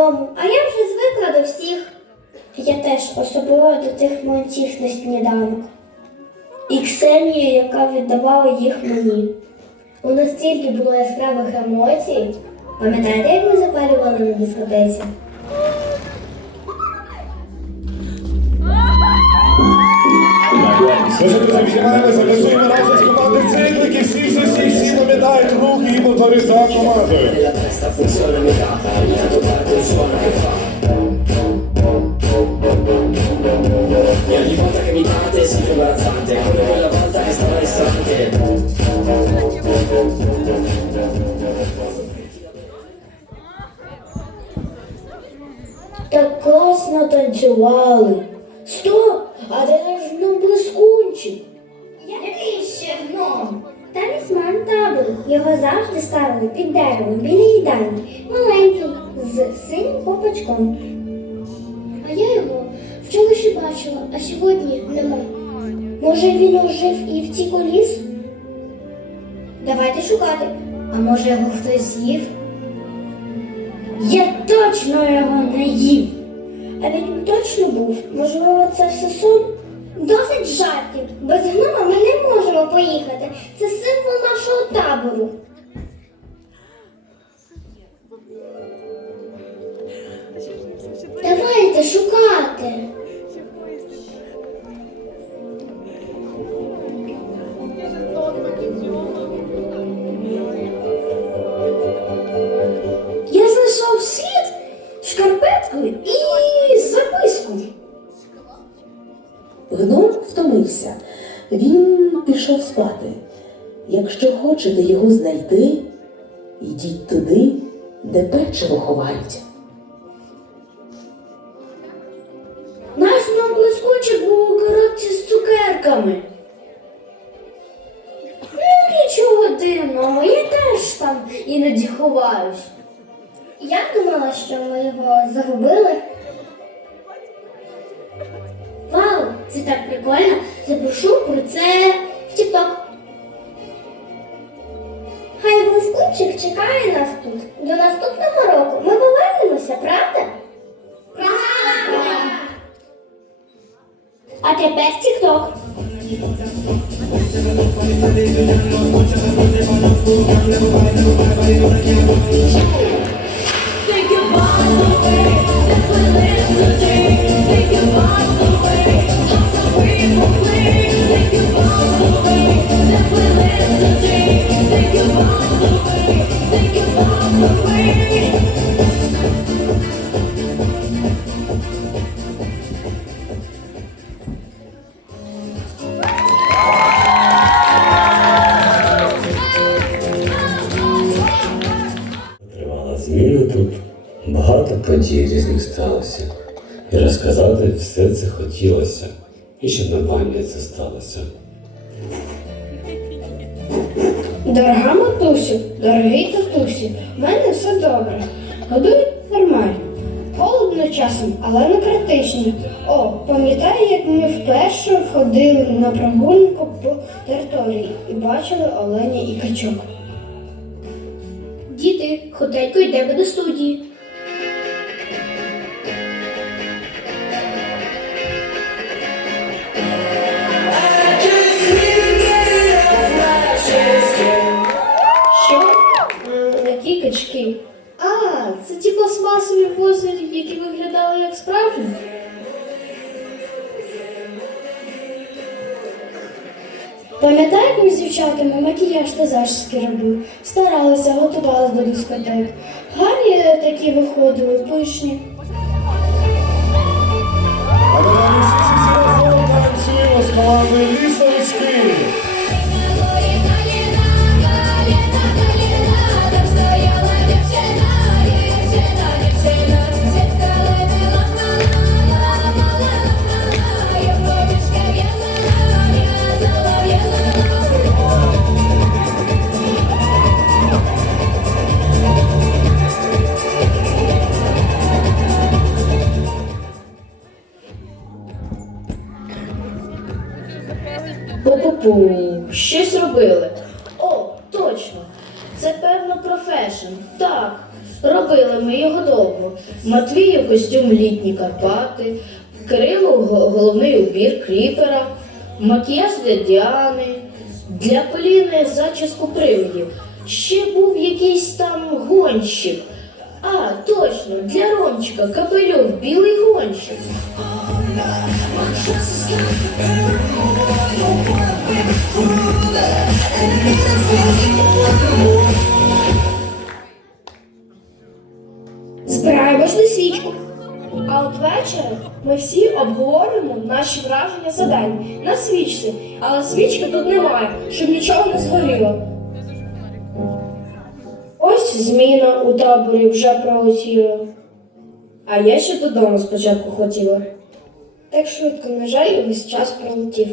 додому, а я вже звикла до всіх. Я теж особливо до тих млинців на сніданок. І Ксенія, яка віддавала їх мені. У нас стільки було яскравих емоцій. Пам'ятаєте, як ми запалювали на дискотеці? Піднімаємося, працюємо разом пам'ятають руки і мотори за командою. Ogni volta che mi date si imbarazzante Come quella volta che stavo al Так класно танцювали. Стоп! А де наш гном блискунчик? Який ще гном? Талісман табору. Його завжди ставили під деревом біля їдальні. Маленький, з синім попачком. А я його вчора ще бачила, а сьогодні нема. Може він ожив і втік у ліс? Давайте шукати. А може його хтось з'їв? Я точно його не їв. А він точно був. Можливо, це все сон? Досить жартів. Без гнома ми не можемо поїхати. Це символ нашого табору. Давайте шукати. Пішов спати. Якщо хочете його знайти, йдіть туди, де печиво ховають. Наш нам блискучий був у коробці з цукерками. Ну, нічого дивного, я теж там іноді ховаюсь. Я думала, що ми його загубили. Вау, це так прикольно. Запишу про це TikTok. Хай блискучик чекає нас тут. До наступного року ми повернемося, правда? Правда! А тепер TikTok. Тривала зміна тут, багато подій різних сталося. І розказати все це хотілося, і щоб на це сталося. Матусю, дорогий татусю, в мене все добре. Годують нормально. Холодно часом, але не критично. О, пам'ятаю, як ми вперше ходили на прогулянку по території і бачили оленя і качок. Діти, хотенько йдемо до студії. Ті пластмасові возері, які виглядали як справжні. Пам'ятаю, як ми з дівчатами макіяж та зачіски робили, старалися, готувалися до дискотек. Гарні такі виходили, пишні. А ми танцюємо з командою Карпати, Кирилу головний убір кріпера, макіяж для Діани, для Поліни зачіску привидів. Ще був якийсь там гонщик. А, точно, для Ромчика капелюх, білий гонщик. Збираємось на свічку. А от ввечері ми всі обговоримо наші враження за день на свічці, але свічки тут немає, щоб нічого не згоріло. Ось зміна у таборі вже пролетіла. А я ще додому спочатку хотіла. Так швидко, на жаль, весь час пролетів.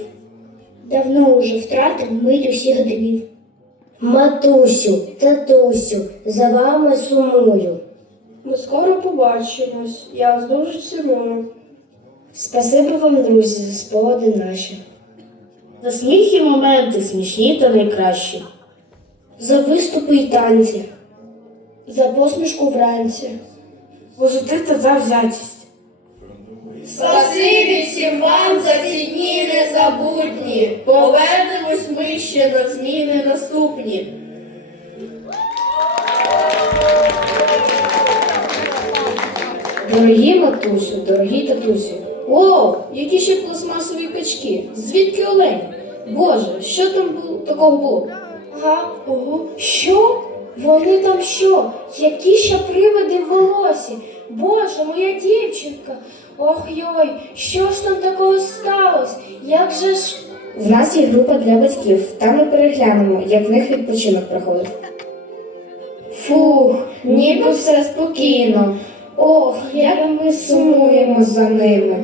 Давно уже втратив мить усіх днів. Матусю, татусю, за вами сумую. Ми скоро побачимось. Я вас дуже ціную. Спасибі вам, друзі, за спогади наші. За сміх і моменти смішні та найкращі. За виступи й танці, за посмішку вранці. Вожити та завзятість. Спасибі всім вам за ці дні незабутні. Повернемось ми ще на зміни наступні. Дорогі матусю, дорогі татусю. О, які ще пластмасові качки. Звідки олень? Боже, що там було, такого було? Ага, ого, що? Вони там що? Які ще привиди в волосі? Боже, моя дівчинка. Ох йой, що ж там такого сталося? Як же ж. В нас є група для батьків. Там ми переглянемо, як в них відпочинок проходить. Фух, ніби все спокійно. Ох, як ми сумуємо за ними.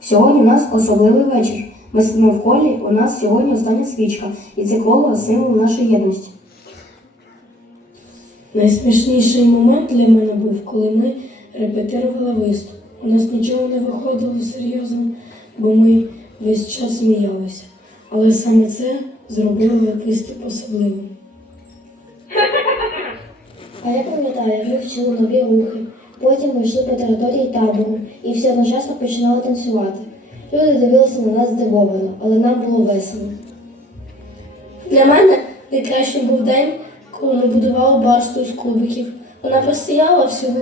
Сьогодні у нас особливий вечір. Ми сидимо в колі, у нас сьогодні остання свічка, і це коло символ нашої єдності. Найсмішніший момент для мене був, коли ми репетирували виступ. У нас нічого не виходило серйозно, бо ми весь час сміялися. Але саме це зробило виступ особливим. А я пам'ятаю, ми вчили нові рухи. Потім ми йшли по території табору і всі одночасно починали танцювати. Люди дивилися на нас здивовано, але нам було весело. Для мене найкращим був день, коли ми будували з кубиків. Вона простояла всього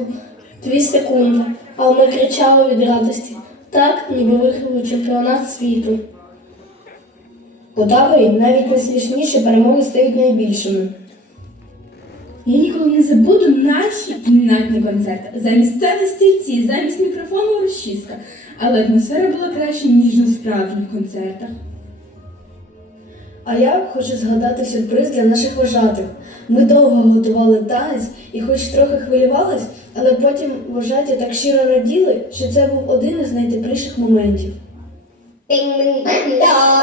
дві секунди, але ми кричали від радості, так ніби виграли чемпіонат світу. У навіть найсмішніші перемоги стають найбільшими. Я ніколи не забуду наші кімнатні концерти. Замість сцени стільці, замість мікрофону розчіска. Але атмосфера була краще, ніж на справжніх концертах. А я хочу згадати сюрприз для наших вожатих. Ми довго готували танець і хоч трохи хвилювались, але потім вожаті так щиро раділи, що це був один із найтепліших моментів. А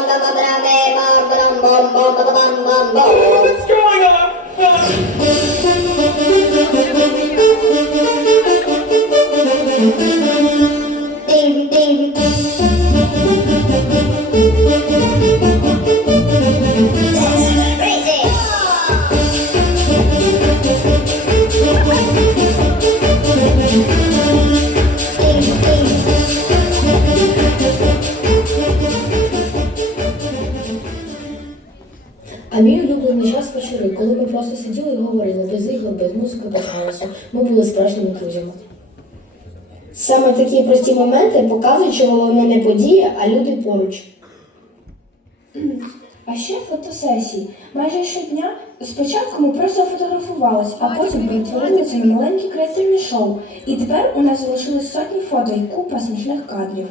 музики. Ми були справжніми друзями. Саме такі прості моменти показують, що головне не подія, а люди поруч. А ще фотосесії. Майже щодня спочатку ми просто фотографувались, а потім перетворили це на маленькі креативні шоу. І тепер у нас залишилось сотні фото і купа смішних кадрів.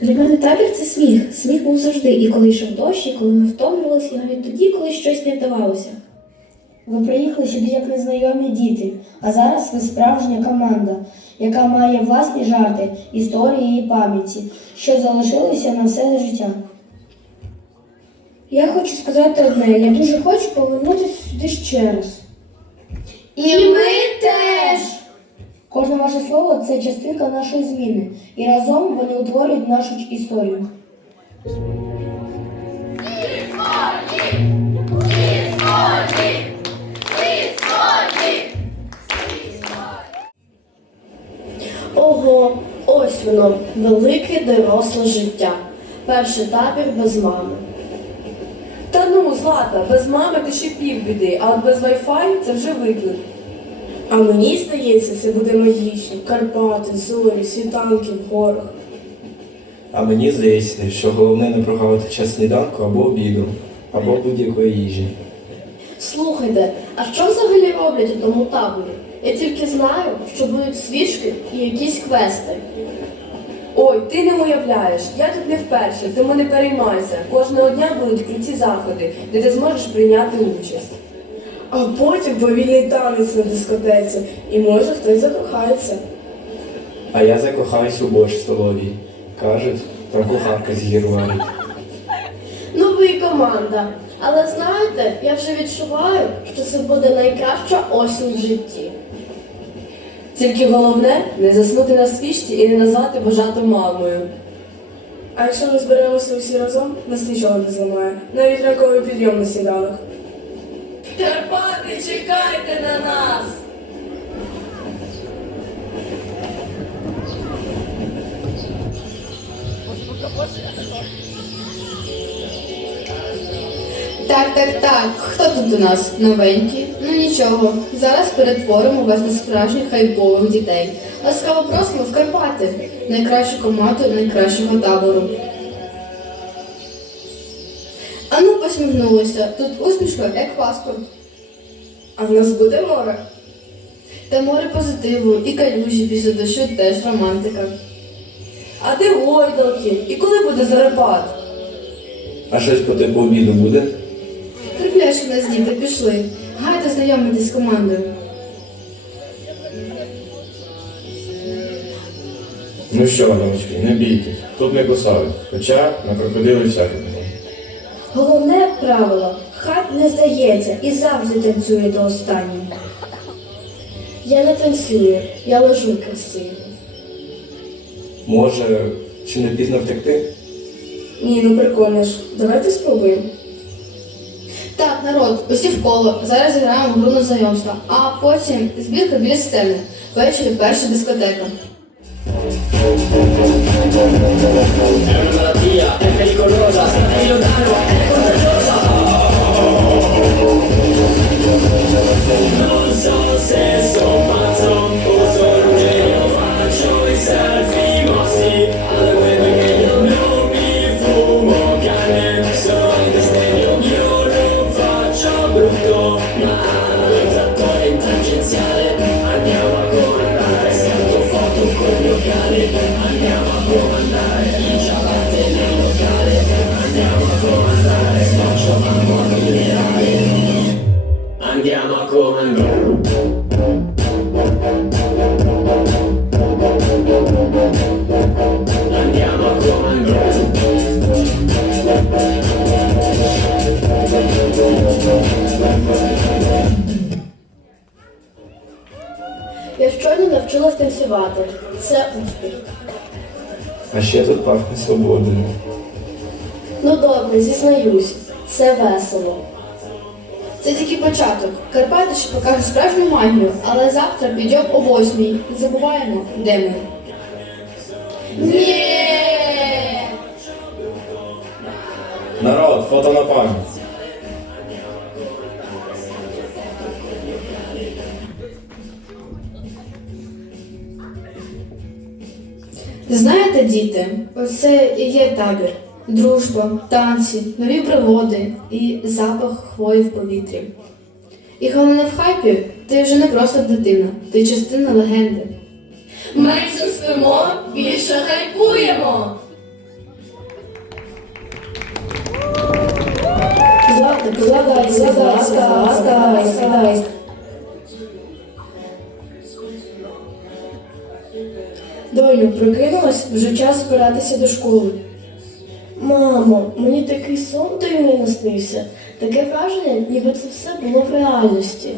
Для мене табір це сміх. Сміх був завжди, і коли йшов дощ, і коли ми втомлювалися, і навіть тоді, коли щось не вдавалося. Ви приїхали сюди як незнайомі діти, а зараз ви справжня команда, яка має власні жарти, історії і пам'яті, що залишилися на все життя. Я хочу сказати одне, я дуже хочу повернутися сюди ще раз. І ми теж. Кожне ваше слово це частинка нашої зміни, і разом вони утворюють нашу історію. Ого, ось воно, велике доросле життя. Перший табір без мами. Та ну, Злата, без мами ти ще півбіди, а от без вайфаю це вже виклик. А мені здається, це буде магічно. Карпати, зорі, світанки в горах. А мені здається, що головне не прогавити час сніданку або обіду, або будь-якої їжі. Слухайте, а що взагалі роблять у тому таборі? Я тільки знаю, що будуть свічки і якісь квести. Ой, ти не уявляєш, я тут не вперше, тому не переймайся. Кожного дня будуть круті заходи, де ти зможеш прийняти участь. А потім повільний танець на дискотеці, і може хтось закохається. А я закохаюсь у борщ столовій. Кажуть, та кухарка з гір варить. Ну ви і команда. Але знаєте, я вже відчуваю, що це буде найкраща осінь в житті. Тільки головне не заснути на свічці і не назвати вважату мамою. А якщо ми зберемося усі разом, нас нічого не зламає. Навіть ранковий підйом на сніданок. Карпати, чекайте на нас! Так, так, так. Хто тут у нас? Новенькі? Нічого. Зараз перетворимо вас на справжніх хайпових дітей. Ласкаво просимо в Карпати, найкращу команду найкращого табору. Ану посміхнулися. Тут усмішка як паспорт. А в нас буде море. Та море позитиву і калюжі після дощу теж романтика. А де гойдалки? І коли буде зарепат? А щось по типу обіду буде? Терплячі в нас діти пішли. Знайомитись з командою. Ну що, новички, не бійтесь, тут не кусають. Хоча на крокодили всяке було. Головне правило хат не здається і завжди танцює до останнього. Я не танцюю, я лежу красиво. Може, чи не пізно втекти? Ні, ну прикольно ж. Давайте спробуємо. Так, народ, усі в коло. Зараз граємо в гру на знайомство, а потім збірка біля сцени. Ввечері перша дискотека. Non so se sono pazzo o sono faccio i selfie А ще тут пахне свободою. Ну добре, зізнаюсь, це весело. Це тільки початок. Карпати ще покажуть справжню магію, але завтра підйом о восьмій. Не забуваємо, де ми. Ні! Народ, фото на пам'ять. Знаєте, діти, оце і є табір. Дружба, танці, нові пригоди і запах хвої в повітрі. І головне в хайпі, ти вже не просто дитина, ти частина легенди. Менше спимо, більше хайпуємо. Злата, златай, златай, златай, златай. Доню, прокинулась, вже час збиратися до школи. Мамо, мені такий сон дивний наснився. Таке враження, ніби це все було в реальності.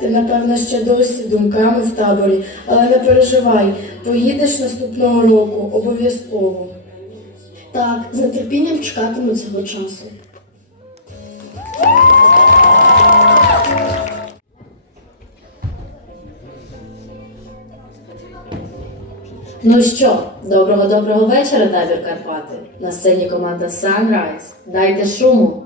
ти напевно ще досі думками в таборі, але не переживай, поїдеш наступного року обов'язково. Так, з нетерпінням чекатиму цього часу. Ну що, доброго доброго вечора, табір Карпати. На сцені команда Sunrise. Дайте шуму.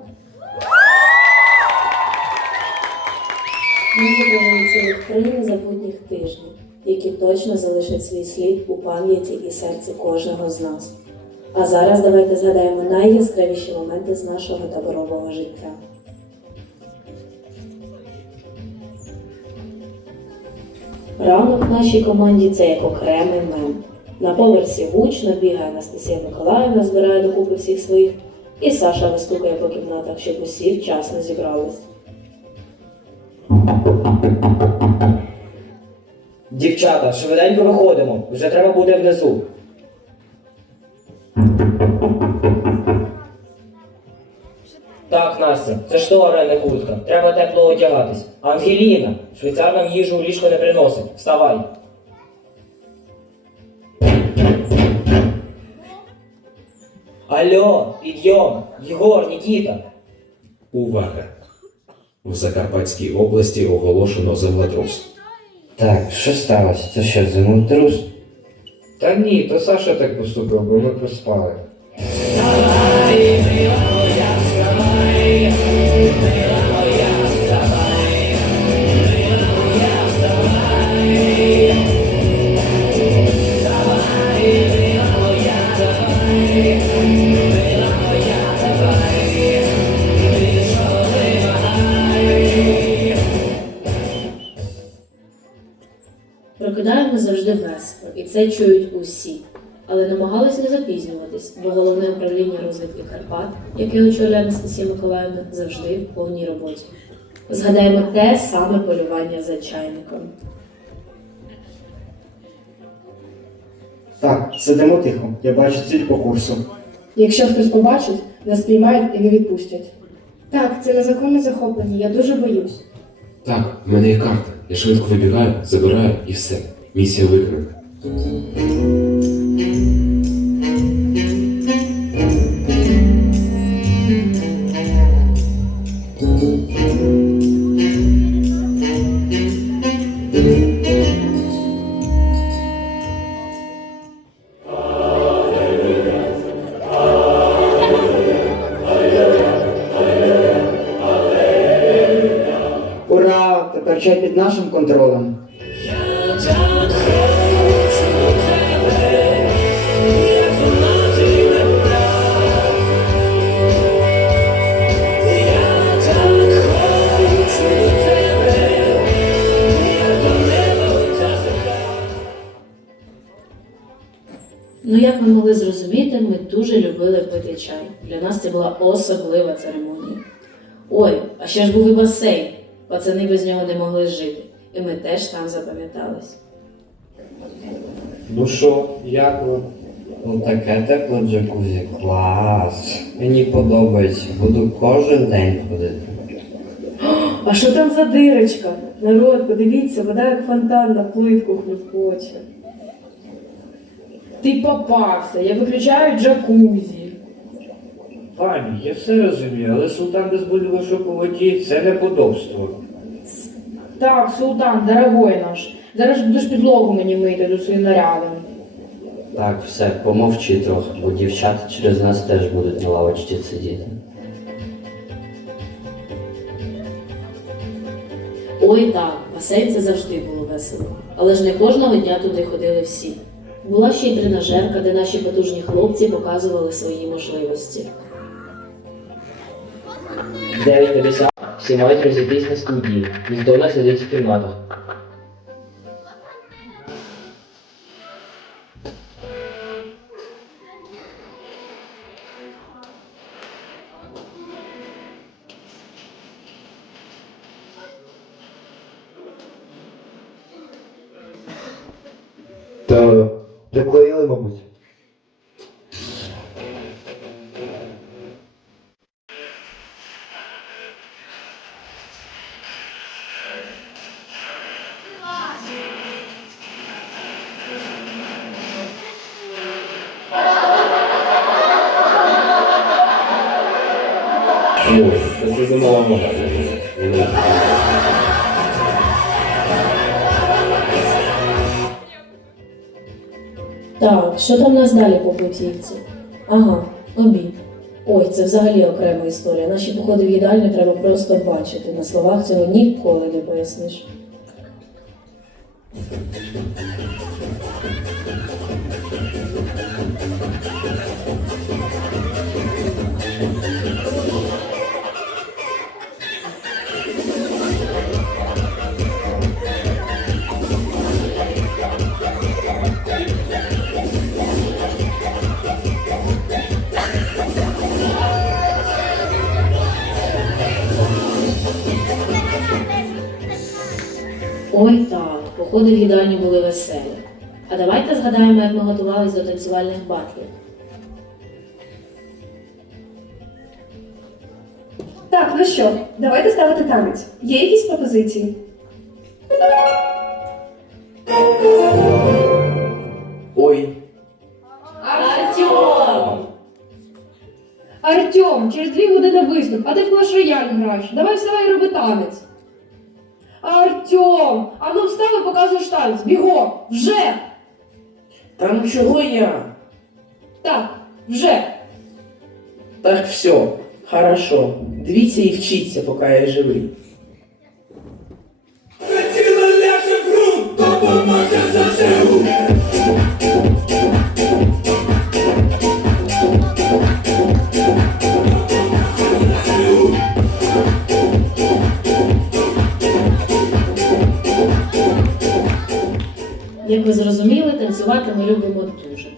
Ми зробили цілих три незабутніх тижні, які точно залишать свій слід у пам'яті і серці кожного з нас. А зараз давайте згадаємо найяскравіші моменти з нашого таборового життя. Ранок нашій команді це як окремий мем. На поверсі гучно бігає Анастасія Миколаївна, збирає докупи всіх своїх, і Саша вистукає по кімнатах, щоб усі вчасно зібрались. Дівчата, швиденько виходимо, вже треба буде внизу. Так, Настя, це штора, не куртка. Треба тепло одягатись. Ангеліна, швейцар нам їжу у ліжко не приносить. Вставай. Алло, підйом! Єгор, Нікіта! Увага! В Закарпатській області оголошено землетрус. Так, що сталося? Це що, землетрус? Та ні, то Саша так поступив, бо ми проспали. Прокидаємо це чують усі. Але намагались не запізнюватись, бо головне управління розвідки Карпат, яке очолює Анастасія Миколаївна, завжди в повній роботі. Згадаємо те саме полювання за чайником. Так, сидимо тихо. Я бачу ціль по курсу. Якщо хтось побачить, нас спіймають і не відпустять. Так, це незаконне захоплення, я дуже боюсь. Так, в мене є карта. Я швидко вибігаю, забираю і все. Місія виконана. Música а ще ж був і басейн. Пацани без нього не могли жити. І ми теж там запам'ятались. Ну що, як ви? Ну таке тепле джакузі. Клас. Мені подобається. Буду кожен день ходити. А що там за дирочка? Народ, подивіться, вода як фонтан на плитку хлюпоче. Ти попався, я виключаю джакузі. Пані, я все розумію, але султан без бульбашок у воді це неподобство. Так, султан, дорогой наш. Зараз будеш підлогу мені мити до своїм нарядом. Так, все, помовчи трохи, бо дівчата через нас теж будуть на лавочці сидіти. Ой так, басейн це завжди було весело. Але ж не кожного дня туди ходили всі. Була ще й тренажерка, де наші потужні хлопці показували свої можливості. 9.50. Всі мають розійтись на студії. Ніхто сидить в кімнатах. Та приклеїли, мабуть. Нас далі по путівці? Ага, обід. Ой, це взагалі окрема історія. Наші походи в їдальню треба просто бачити. На словах цього ніколи не поясниш. Ой так, походи в їдальню були веселі. А давайте згадаємо, як ми готувались до танцювальних батлів. Так, ну що, давайте ставити танець. Є якісь пропозиції? Ой, Артем, через дві години виступ, а ти в клаш рояль граєш. Давай вставай і роби танець. Артем, а ну встав і показуй штанц. Бігом! Вже! та ну чого я? Так, вже! Так все, хорошо. Дивіться і вчіться, поки я живий. Як ви зрозуміли, танцювати ми любимо дуже.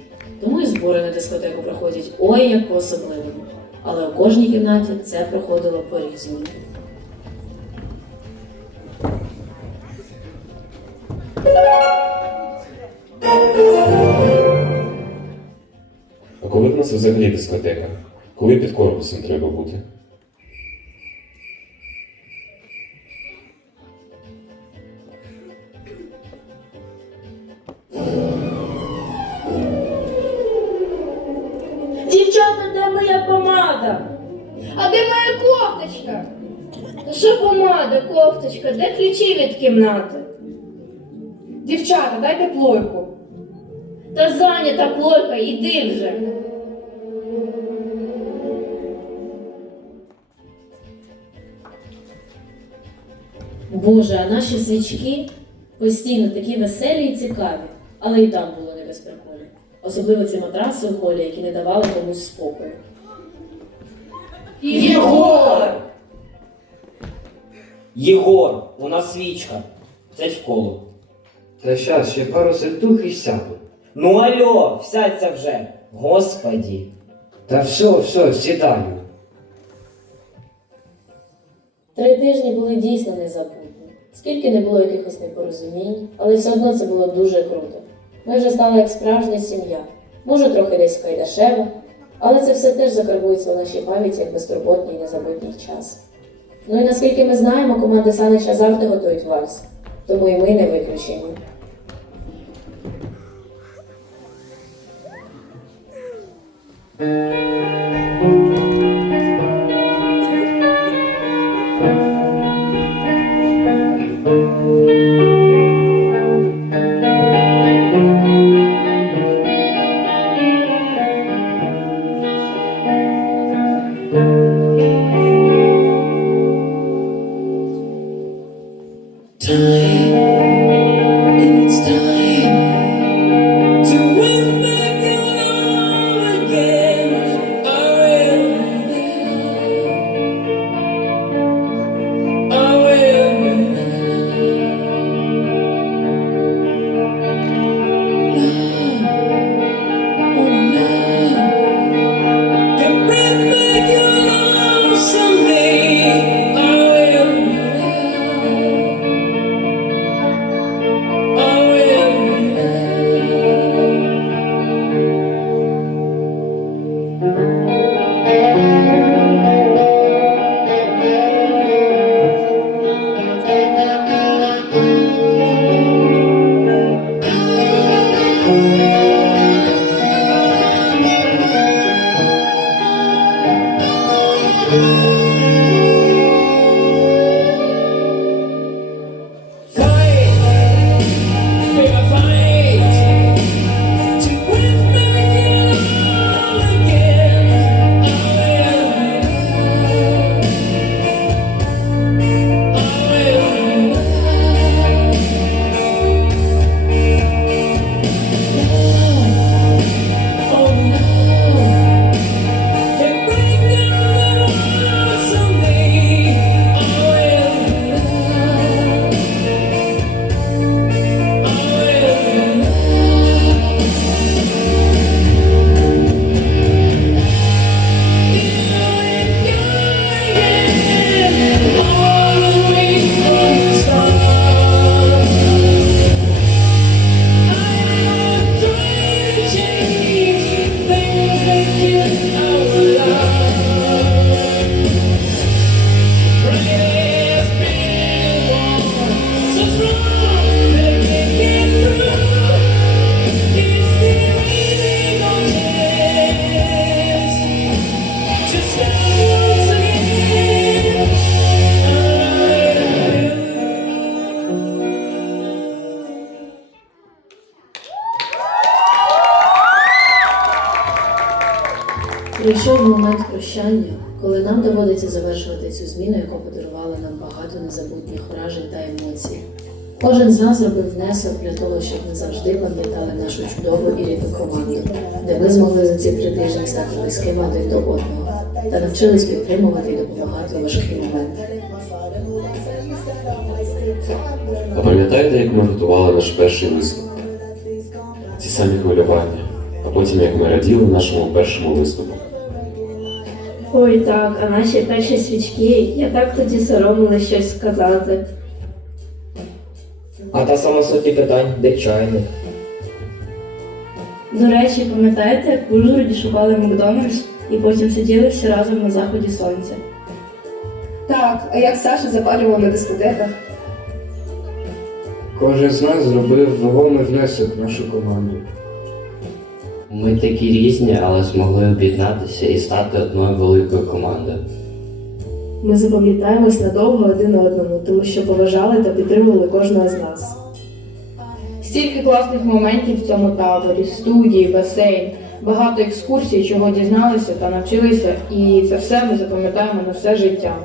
Тому і збори на дискотеку проходять ой як по-особливому. Але у кожній кімнаті це проходило по-різному. А коли в нас взагалі дискотека? Коли під корпусом треба бути? Кімнати? Дівчата, дайте плойку. Та зайнята плойка, іди вже. Боже, а наші свічки постійно такі веселі і цікаві, але і там було не без приколів. Особливо ці матраси у холі, які не давали комусь спокою. Єгор! Єгор, у нас свічка. Сядь в коло. Та щас, ще пару сальтух і сяду. Ну алло, всядься вже. Господі. Та все, все, сідаю. Три тижні були дійсно незабутні. Скільки не було якихось непорозумінь, але все одно це було дуже круто. Ми вже стали як справжня сім'я. Може, трохи десь кайдашева, але це все теж закарбується в нашій пам'яті як безтурботній і незабутній час. Ну і наскільки ми знаємо, команди Санича завжди готують вальс, тому і ми не виключені. Thank прощання, коли нам доводиться завершувати цю зміну, яка подарувала нам багато незабутніх вражень та емоцій. Кожен з нас зробив внесок для того, щоб ми завжди пам'ятали нашу чудову і рідну команду, де ми змогли за ці три тижні стати близькими один до одного та навчились підтримувати і допомагати у важкі моменти. А пам'ятаєте, як ми готували наш перший виступ? Ці самі хвилювання, а потім як ми раділи нашому першому виступу. Ой, так, а наші перші свічки, я так тоді соромилась щось сказати. А та сама суті питань, де чайник? До речі, пам'ятаєте, як в Ужгороді шукали Макдональдс і потім сиділи всі разом на заході сонця? Так, а як Саша запалював на дискотеках? Кожен з нас зробив вагомий внесок в нашу команду. Ми такі різні, але змогли об'єднатися і стати одною великою командою. Ми запам'ятаємось надовго один одному, тому що поважали та підтримували кожного з нас. Стільки класних моментів в цьому таборі, студії, басейн, багато екскурсій, чого дізналися та навчилися, і це все ми запам'ятаємо на все життя.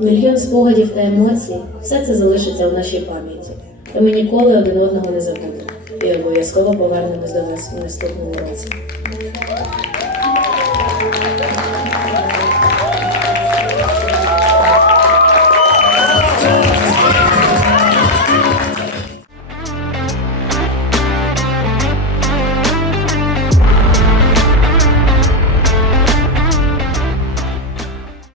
Мільйон спогадів та емоцій все це залишиться в нашій пам'яті. Та ми ніколи один одного не забудемо і обов'язково повернемось до вас в наступному році.